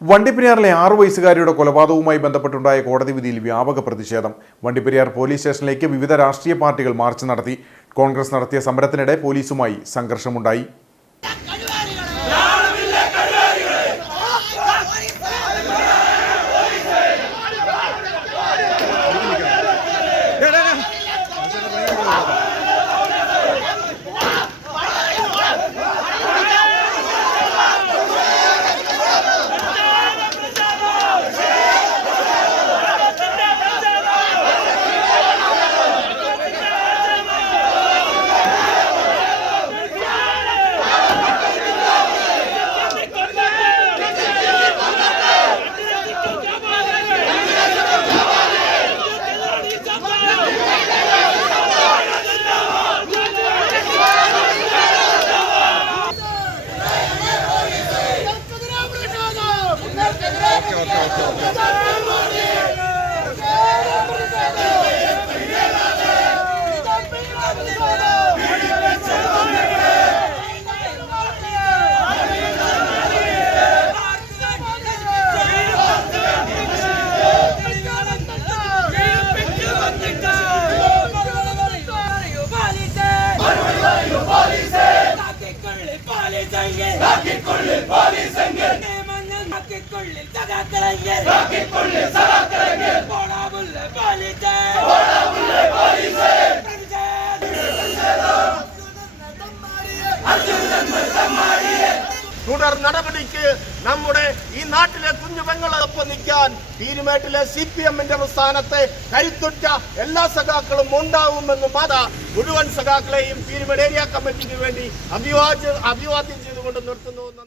വണ്ടിപ്പെരിയാറിലെ ആറു വയസ്സുകാരിയുടെ കൊലപാതകവുമായി ബന്ധപ്പെട്ടുണ്ടായ കോടതി വിധിയിൽ വ്യാപക പ്രതിഷേധം. വണ്ടിപ്പെരിയാർ പോലീസ് സ്റ്റേഷനിലേക്ക് വിവിധ രാഷ്ട്രീയ പാർട്ടികൾ മാർച്ച് നടത്തി. കോൺഗ്രസ് നടത്തിയ സമരത്തിനിടെ പോലീസുമായി സംഘർഷമുണ്ടായി. ok, ok. ുള്ളിൽ സഖാക്കളെങ്കിൽ പോടാവുള്ള പാലിച്ച് തുടർ നടപടിക്ക് നമ്മുടെ ഈ നാട്ടിലെ കുഞ്ഞു പെങ്ങളൊപ്പം നിൽക്കാൻ പീരുമേട്ടിലെ സി പി എമ്മിന്റെ പ്രസ്ഥാനത്തെ കരുത്തുറ്റ എല്ലാ സഖാക്കളും ഉണ്ടാവുമെന്ന് മാതാ മുഴുവൻ സഖാക്കളെയും പീരുമേട് ഏരിയ കമ്മിറ്റിക്ക് വേണ്ടി അഭിവാദ്യം അഭിവാദ്യം ചെയ്തുകൊണ്ട് നിർത്തുന്നു.